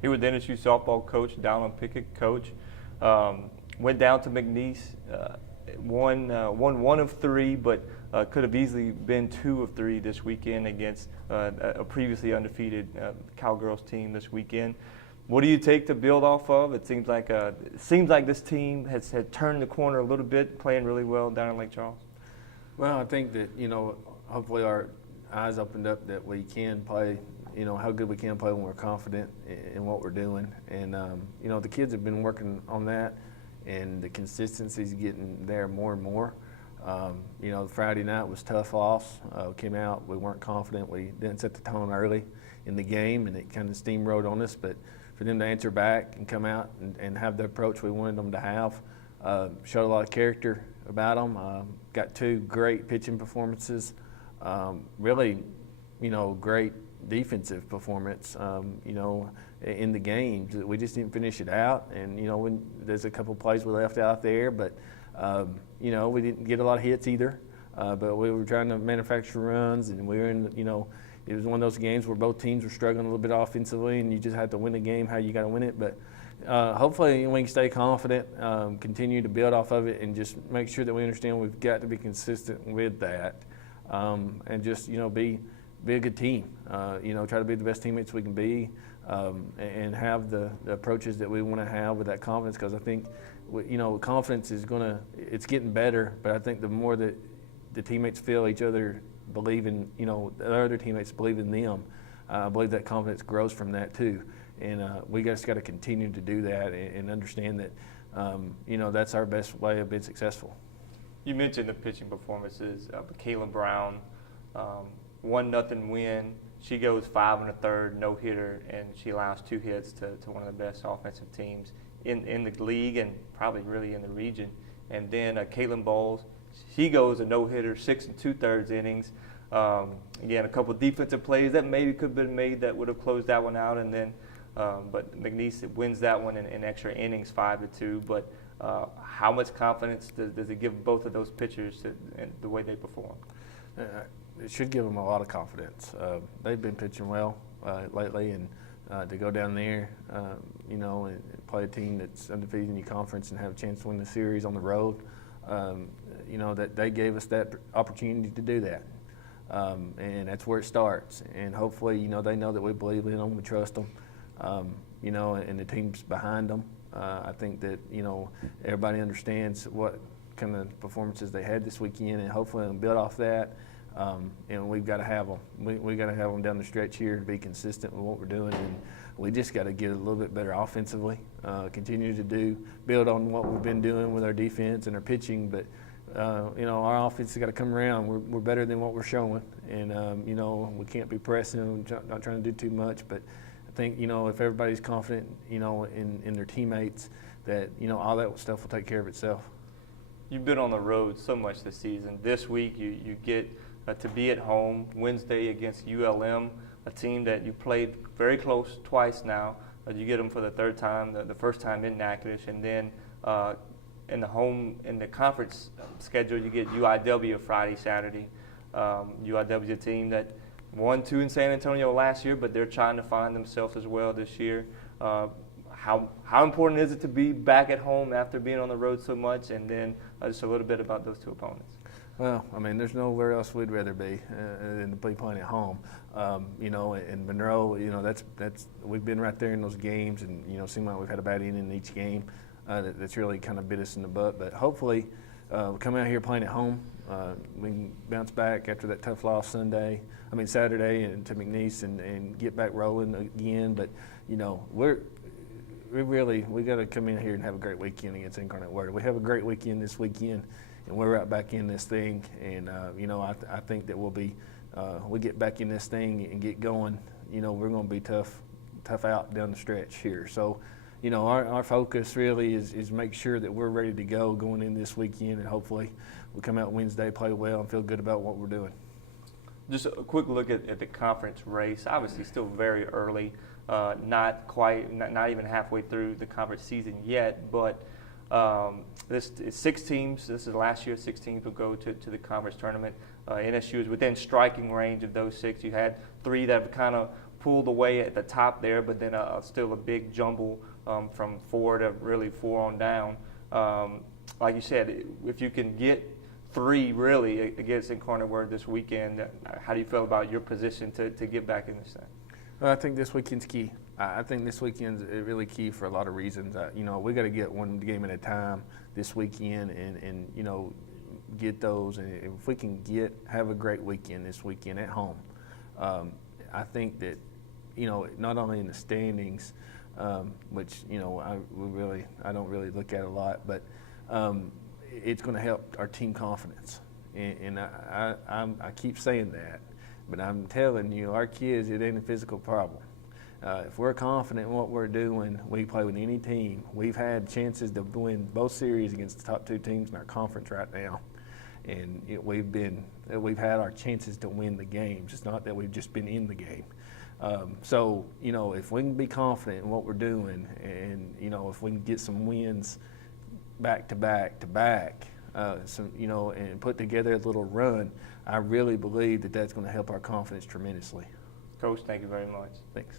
Here with the NSU softball coach, Donald Pickett. Coach, went down to McNeese, won 1 of 3, but could have easily been 2 of 3 this weekend against a previously undefeated Cowgirls team this weekend. What do you take to build off of? It seems like this team had turned the corner a little bit, playing really well down in Lake Charles. Well, I think that, hopefully our eyes opened up that we can play, how good we can play when we're confident in what we're doing. And, the kids have been working on that, and the consistency is getting there more and more. Friday night was a tough loss. Came out, we weren't confident. We didn't set the tone early in the game, and it kind of steamrolled on us. But for them to answer back and come out and have the approach we wanted them to have, showed a lot of character about them. Got 2 great pitching performances. Really, great defensive performance, in the games. We just didn't finish it out. And, when there's a couple plays we left out there, but, we didn't get a lot of hits either. But we were trying to manufacture runs, and we were in, it was one of those games where both teams were struggling a little bit offensively, and you just had to win the game how you got to win it. But hopefully we can stay confident, continue to build off of it, and just make sure that we understand we've got to be consistent with that, and just be a good team. Try to be the best teammates we can be, and have the approaches that we want to have with that confidence. Because I think, confidence is it's getting better. But I think the more that the teammates feel each other believe in, the other teammates believe in them, I believe that confidence grows from that too. And we just got to continue to do that and understand that, that's our best way of being successful. You mentioned the pitching performances. Kayla Brown, 1-0 win. She goes 5 1/3, no hitter, and she allows 2 hits to one of the best offensive teams in the league and probably really in the region. And then Caitlin Bowles, she goes a no hitter, 6 2/3 innings. Again, a couple of defensive plays that maybe could have been made that would have closed that one out, and then but McNeese wins that one in extra innings, 5-2. But how much confidence does it give both of those pitchers in the way they perform? It should give them a lot of confidence. They've been pitching well lately, and to go down there, and play a team that's undefeated in your conference and have a chance to win the series on the road, that they gave us that opportunity to do that. And that's where it starts. And hopefully, they know that we believe in them, we trust them, and the team's behind them. I think that, everybody understands what kind of performances they had this weekend, and hopefully they'll build off that. And we've got to have them. We got to have them down the stretch here and be consistent with what we're doing. And we just got to get a little bit better offensively, continue to build on what we've been doing with our defense and our pitching. But, our offense has got to come around. We're better than what we're showing. And, we can't be pressing, not trying to do too much. But I think, if everybody's confident, in their teammates, that, all that stuff will take care of itself. You've been on the road so much this season. This week you get to be at home Wednesday against ULM, a team that you played very close twice now. You get them for the 3rd time, the first time in Natchitoches, and then in the conference schedule you get UIW Friday, Saturday. UIW is a team that won 2 in San Antonio last year, but they're trying to find themselves as well this year. How important is it to be back at home after being on the road so much? And then just a little bit about those 2 opponents. Well, there's nowhere else we'd rather be than to be playing at home. In Monroe, that's we've been right there in those games, and seem like we've had a bad inning in each game. That's really kind of bit us in the butt. But hopefully, we come out here playing at home. We can bounce back after that tough loss Saturday, and to McNeese and get back rolling again. But we got to come in here and have a great weekend against Incarnate Word. We have a great weekend this weekend, and we're right back in this thing. And I think that we get back in this thing and get going. We're going to be tough out down the stretch here. So, our focus really is make sure that we're ready to go going in this weekend, and hopefully we come out Wednesday, play well, and feel good about what we're doing. Just a quick look at the conference race. Obviously, still very early. Not even halfway through the conference season yet, but this is 6 teams. This is last year. 6 teams will go to the conference tournament. NSU is within striking range of those 6. You had 3 that have kind of pulled away at the top there, but then still a big jumble from 4 to really 4 on down. Like you said, if you can get 3 really against Incarnate Word this weekend, how do you feel about your position to get back in this thing? Well, I think this weekend's key. I think this weekend's really key for a lot of reasons. We got to get one game at a time this weekend, and get those. And if we can have a great weekend this weekend at home, I think that not only in the standings, which I don't really look at a lot, but it's going to help our team confidence. And I keep saying that, but I'm telling you, our kids, it ain't a physical problem. If we're confident in what we're doing, we play with any team. We've had chances to win both series against the top 2 teams in our conference right now, and we've had our chances to win the games. It's not that we've just been in the game. So if we can be confident in what we're doing, and if we can get some wins back to back, and put together a little run, I really believe that that's going to help our confidence tremendously. Coach, thank you very much. Thanks.